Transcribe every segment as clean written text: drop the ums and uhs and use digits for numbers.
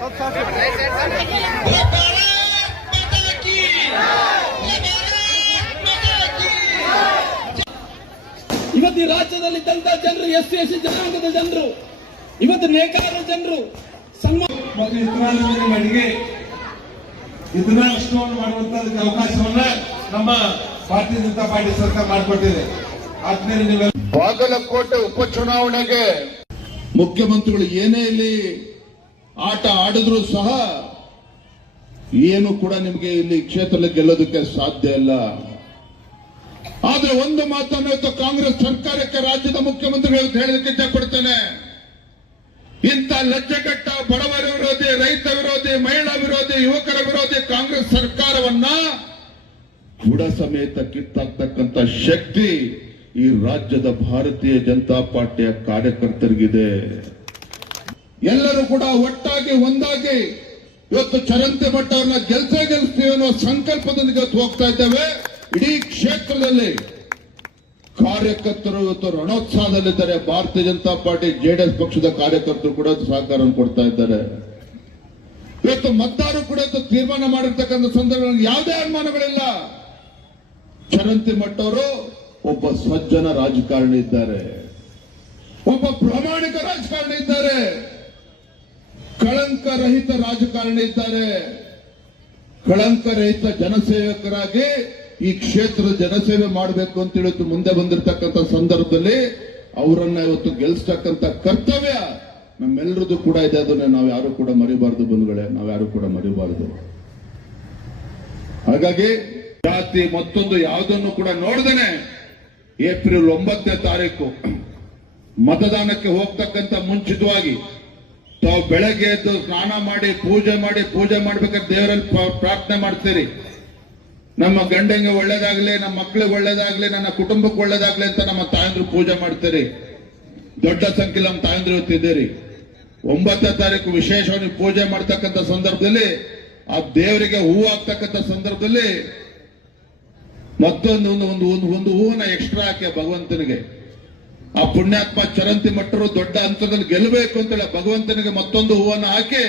ಇವತ್ತು ಈ ರಾಜ್ಯದಲ್ಲಿದ್ದಂತ ಜನರು ಎಸ್ ಸಿ ಜನಾಂಗದ ಜನರು, ಇವತ್ತು ನೇಕಾರ ಜನರು ಅಡಿಗೆ ಇದನ್ನ ಅಷ್ಟವನ್ನು ಮಾಡುವಂತದಕ್ಕೆ ಅವಕಾಶವನ್ನ ನಮ್ಮ ಭಾರತೀಯ ಜನತಾ ಪಾರ್ಟಿ ಸರ್ಕಾರ ಮಾಡಿಕೊಟ್ಟಿದೆ. ಆದ್ಮೇಲೆ ಬಾಗಲಕೋಟೆ ಉಪಚುನಾವಣೆಗೆ ಮುಖ್ಯಮಂತ್ರಿಗಳು ಏನೇ ಇಲ್ಲಿ ಆಟ ಆಡಿದ್ರು ಸಹ ಏನು ಕೂಡ ನಿಮಗೆ ಇಲ್ಲಿ ಕ್ಷೇತ್ರದಲ್ಲಿ ಗೆಲ್ಲೋದಕ್ಕೆ ಸಾಧ್ಯ ಇಲ್ಲ. ಆದ್ರೆ ಒಂದು ಮಾತನ್ನು ಇವತ್ತು ಕಾಂಗ್ರೆಸ್ ಸರ್ಕಾರಕ್ಕೆ ರಾಜ್ಯದ ಮುಖ್ಯಮಂತ್ರಿಗಳು ಹೇಳಲಿಕ್ಕೆ ಇಷ್ಟಪಡ್ತೇನೆ. ಇಂಥ ಲಜ್ಜೆಗೆಟ್ಟ ಬಡವರ ವಿರೋಧಿ, ರೈತ ವಿರೋಧಿ, ಮಹಿಳಾ ವಿರೋಧಿ, ಯುವಕರ ವಿರೋಧಿ ಕಾಂಗ್ರೆಸ್ ಸರ್ಕಾರವನ್ನ ಬುಡ ಸಮೇತ ಕಿತ್ತಾಕ್ತಕ್ಕಂಥ ಶಕ್ತಿ ಈ ರಾಜ್ಯದ ಭಾರತೀಯ ಜನತಾ ಪಾರ್ಟಿಯ ಕಾರ್ಯಕರ್ತರಿಗಿದೆ. ಎಲ್ಲರೂ ಕೂಡ ಒಟ್ಟಾಗಿ ಒಂದಾಗಿ ಇವತ್ತು ಚರಂತಿ ಮಠ ಅವ್ರನ್ನ ಗೆಲ್ಸ್ತೀವಿ ಅನ್ನೋ ಸಂಕಲ್ಪದೊಂದಿಗೆ ಹೋಗ್ತಾ ಇದ್ದೇವೆ. ಇಡೀ ಕ್ಷೇತ್ರದಲ್ಲಿ ಕಾರ್ಯಕರ್ತರು ಇವತ್ತು ರಣೋತ್ಸಾಹದಲ್ಲಿದ್ದಾರೆ. ಭಾರತೀಯ ಜನತಾ ಪಾರ್ಟಿ ಜೆಡಿಎಸ್ ಪಕ್ಷದ ಕಾರ್ಯಕರ್ತರು ಕೂಡ ಸಹಕಾರವನ್ನು ಕೊಡ್ತಾ ಇದ್ದಾರೆ. ಇವತ್ತು ಮತದಾರರು ಕೂಡ ತೀರ್ಮಾನ ಮಾಡಿರ್ತಕ್ಕಂಥ ಸಂದರ್ಭದಲ್ಲಿ ಯಾವುದೇ ಅನುಮಾನಗಳಿಲ್ಲ. ಚರಂತಿ ಮಠ ಅವರು ಒಬ್ಬ ಸಜ್ಜನ ರಾಜಕಾರಣಿ ಇದ್ದಾರೆ, ಒಬ್ಬ ಪ್ರಾಮಾಣಿಕ ರಾಜಕಾರಣಿ ಇದ್ದಾರೆ, ಕಳಂಕ ರಹಿತ ರಾಜಕಾರಣಿ ಇದ್ದಾರೆ. ಕಳಂಕ ರಹಿತ ಜನಸೇವಕರಾಗಿ ಈ ಕ್ಷೇತ್ರದ ಜನಸೇವೆ ಮಾಡಬೇಕು ಅಂತ ಹೇಳಿ ಮುಂದೆ ಬಂದಿರತಕ್ಕಂಥ ಸಂದರ್ಭದಲ್ಲಿ ಅವರನ್ನ ಇವತ್ತು ಗೆಲ್ಲಿಸ್ತಕ್ಕಂಥ ಕರ್ತವ್ಯ ನಮ್ಮೆಲ್ಲರದು ಕೂಡ ಇದೆ. ಅದನ್ನ ನಾವು ಯಾರು ಕೂಡ ಮರಿಬಾರದು ಬಂಧುಗಳೇ, ನಾವ್ಯಾರು ಕೂಡ ಮರಿಬಾರದು. ಹಾಗಾಗಿ ಜಾತಿ ಮತ್ತೊಂದು ಯಾವುದನ್ನು ಕೂಡ ನೋಡ್ದೇನೆ ಏಪ್ರಿಲ್ 9ನೇ ತಾರೀಕು ಮತದಾನಕ್ಕೆ ಹೋಗ್ತಕ್ಕಂಥ ಮುಂಚಿತವಾಗಿ ತಾವು ಬೆಳಗ್ಗೆ ಎದ್ದು ಸ್ನಾನ ಮಾಡಿ ಪೂಜೆ ಮಾಡ್ಬೇಕಾದ್ರೆ ದೇವರಲ್ಲಿ ಪ್ರಾರ್ಥನೆ ಮಾಡ್ತೀರಿ. ನಮ್ಮ ಗಂಡಂಗೆ ಒಳ್ಳೇದಾಗ್ಲಿ, ನಮ್ಮ ಮಕ್ಕಳಿಗೆ ಒಳ್ಳೇದಾಗ್ಲಿ, ನನ್ನ ಕುಟುಂಬಕ್ಕೆ ಒಳ್ಳೇದಾಗ್ಲಿ ಅಂತ ನಮ್ಮ ತಾಯಂದ್ರು ಪೂಜೆ ಮಾಡ್ತೀರಿ. ದೊಡ್ಡ ಸಂಖ್ಯೆ ನಮ್ಮ ತಾಯಂದ್ರು ಇದ್ದೀರಿ. 9ನೇ ತಾರೀಕು ವಿಶೇಷವಾಗಿ ಪೂಜೆ ಮಾಡ್ತಕ್ಕಂಥ ಸಂದರ್ಭದಲ್ಲಿ ಆ ದೇವರಿಗೆ ಹೂವು ಹಾಕ್ತಕ್ಕಂಥ ಸಂದರ್ಭದಲ್ಲಿ ಮತ್ತೊಂದು ಒಂದು ಹೂವನ್ನ ಎಕ್ಸ್ಟ್ರಾ ಹಾಕಿ ಭಗವಂತನಿಗೆ. ಆ ಪುಣ್ಯಾತ್ಮ ಚರಂತಿ ಮಟ್ಟರು ದೊಡ್ಡ ಹಂತದಲ್ಲಿ ಗೆಲ್ಲಬೇಕು ಅಂತೇಳಿ ಭಗವಂತನಿಗೆ ಮತ್ತೊಂದು ಹೂವನ್ನ ಹಾಕಿ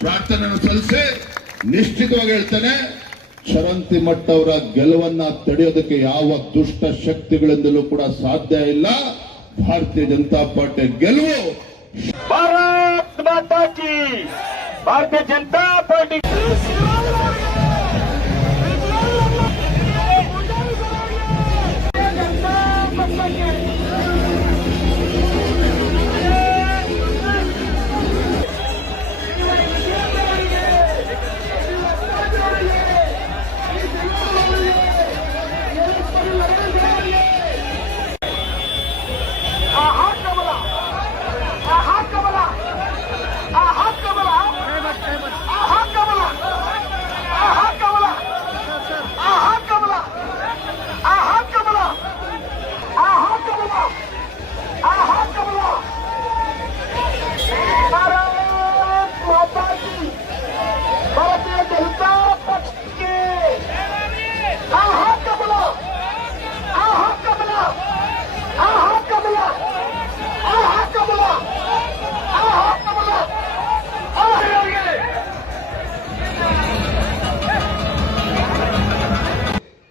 ಪ್ರಾರ್ಥನೆಯನ್ನು ಸಲ್ಲಿಸಿ ನಿಶ್ಚಿತವಾಗಿ ಹೇಳ್ತಾನೆ, ಚರಂತಿ ಮಠ ಅವರ ಗೆಲುವನ್ನ ತಡೆಯೋದಕ್ಕೆ ಯಾವ ದುಷ್ಟ ಶಕ್ತಿಗಳಿಂದಲೂ ಕೂಡ ಸಾಧ್ಯ ಇಲ್ಲ. ಭಾರತೀಯ ಜನತಾ ಪಾರ್ಟಿ ಗೆಲುವು. ಭಾರತ್ ಮಾತಾ ಕಿ, ಭಾರತೀಯ ಜನತಾ ಪಾರ್ಟಿ.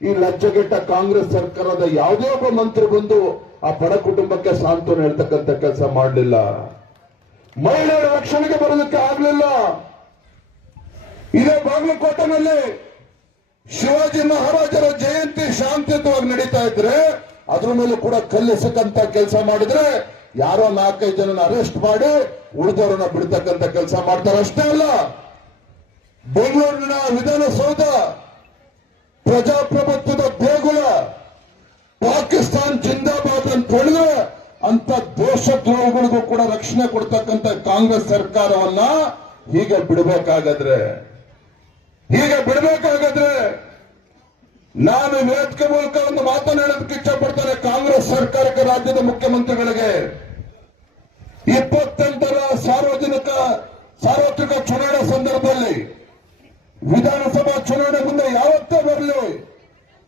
ಈ ಲಜ್ಜೆಗೆಟ್ಟ ಕಾಂಗ್ರೆಸ್ ಸರ್ಕಾರದ ಯಾವುದೇ ಒಬ್ಬ ಮಂತ್ರಿ ಬಂದು ಆ ಬಡ ಕುಟುಂಬಕ್ಕೆ ಸಾಂತ್ವನ ಹೇಳ್ತಕ್ಕಂಥ ಕೆಲಸ ಮಾಡಲಿಲ್ಲ. ಮಹಿಳೆಯರ ರಕ್ಷಣೆಗೆ ಬರೋದಕ್ಕೆ ಆಗ್ಲಿಲ್ಲ. ಇದೇ ಬಾಗಲಕೋಟೆನಲ್ಲಿ ಶಿವಾಜಿ ಮಹಾರಾಜರ ಜಯಂತಿ ಶಾಂತಿಯುತವಾಗಿ ನಡೀತಾ ಇದ್ರೆ ಅದ್ರ ಮೇಲೂ ಕೂಡ ಕಲ್ಲಿಸಕ್ಕಂತ ಕೆಲಸ ಮಾಡಿದ್ರೆ ಯಾರೋ 4-5 ಜನನ ಅರೆಸ್ಟ್ ಮಾಡಿ ಉಳಿದವರನ್ನ ಬಿಡ್ತಕ್ಕಂಥ ಕೆಲಸ ಮಾಡ್ತಾರೆ. ಅಷ್ಟೇ ಅಲ್ಲ, ಬೆಂಗಳೂರಿನ ವಿಧಾನಸೌಧ ಪ್ರಜಾಪ್ರಭುತ್ವದ ದೇಗುಲ ಪಾಕಿಸ್ತಾನ್ ಜಿಂದಾಬಾದ್ ಅಂತ ಹೇಳಿದ್ರೆ ಅಂತ ದೇಶದ್ರೋಹಿಗಳಿಗೂ ಕೂಡ ರಕ್ಷಣೆ ಕೊಡ್ತಕ್ಕಂಥ ಕಾಂಗ್ರೆಸ್ ಸರ್ಕಾರವನ್ನ ಹೀಗೆ ಬಿಡಬೇಕಾಗದ್ರೆ ನಾನು ವೇದಿಕೆ ಮೂಲಕ ಒಂದು ಮಾತನ್ನು ಹೇಳೋದಕ್ಕೆ ಇಷ್ಟಪಡ್ತೇನೆ. ಕಾಂಗ್ರೆಸ್ ಸರ್ಕಾರಕ್ಕೆ, ರಾಜ್ಯದ ಮುಖ್ಯಮಂತ್ರಿಗಳಿಗೆ 28ರ ಸಾರ್ವತ್ರಿಕ ಚುನಾವಣೆ ಸಂದರ್ಭದಲ್ಲಿ ವಿಧಾನಸಭಾ ಚುನಾವಣೆ ಮುಂದೆ ಯಾವತ್ತೇ ಬರಲಿ,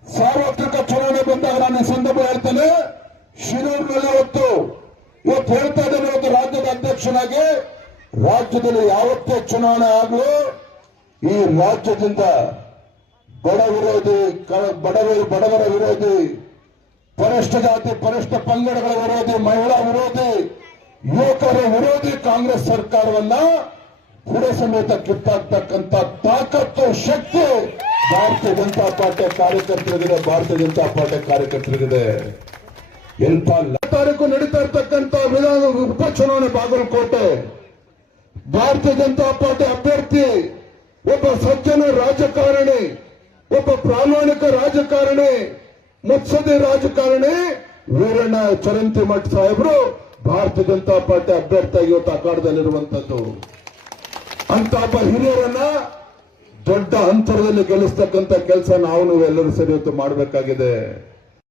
ಸಾರ್ವತ್ರಿಕ ಚುನಾವಣೆ ಬಂದಾಗ ನಾನು ಈ ಸಂದರ್ಭ ಹೇಳ್ತೇನೆ, ಶಿರೂರಿನಲ್ಲಿ ಇವತ್ತು ಹೇಳ್ತಾ ಇದ್ದೇನೆ, ಇವತ್ತು ರಾಜ್ಯದ ಅಧ್ಯಕ್ಷನಾಗಿ ರಾಜ್ಯದಲ್ಲಿ ಯಾವತ್ತೇ ಚುನಾವಣೆ ಆಗಲು ಈ ರಾಜ್ಯದಿಂದ ಬಡ ವಿರೋಧಿ ಬಡವರ ವಿರೋಧಿ, ಪರಿಷ್ಠ ಜಾತಿ ಪರಿಷ್ಠ ಪಂಗಡಗಳ ವಿರೋಧಿ, ಮಹಿಳಾ ವಿರೋಧಿ, ಯುವಕರ ವಿರೋಧಿ ಕಾಂಗ್ರೆಸ್ ಸರ್ಕಾರವನ್ನ ಪುಡೆ ಸಮೇತ ಕಿತ್ತಾಕ್ತಕ್ಕಂಥ ತಾಕತ್ತು ಶಕ್ತಿ ಭಾರತೀಯ ಜನತಾ ಪಾರ್ಟಿ ಕಾರ್ಯಕರ್ತರಿಗಿದೆ. ಭಾರತೀಯ ಜನತಾ ಪಾರ್ಟಿ ಕಾರ್ಯಕರ್ತರಿಗಿದೆ. ಎಂತ ತಾರೀಕು ನಡೀತಾ ಇರ್ತಕ್ಕಂಥ ವಿಧಾನ ಉಪಚುನಾವಣೆ ಬಾಗಲಕೋಟೆ, ಭಾರತೀಯ ಜನತಾ ಪಾರ್ಟಿ ಅಭ್ಯರ್ಥಿ ಒಬ್ಬ ಸಜ್ಜನ ರಾಜಕಾರಣಿ, ಒಬ್ಬ ಪ್ರಾಮಾಣಿಕ ರಾಜಕಾರಣಿ, ಮುತ್ಸದಿ ರಾಜಕಾರಣಿ ವೀರಣ್ಣ ಚರಂತಿಮಠ್ ಸಾಹೇಬರು ಭಾರತೀಯ ಜನತಾ ಪಾರ್ಟಿ ಅಭ್ಯರ್ಥಿಯಾಗಿ ಇವತ್ತು ಅಖಾಡದಲ್ಲಿರುವಂತದ್ದು. ಅಂತ ಒಬ್ಬ ಹಿರಿಯರನ್ನ ದೊಡ್ಡ ಅಂತರದಲ್ಲಿ ಗೆಲ್ಲಿಸ್ತಕ್ಕಂಥ ಕೆಲಸ ನಾವು ಎಲ್ಲರೂ ಸೇರಿ ಇವತ್ತು ಮಾಡಬೇಕಾಗಿದೆ.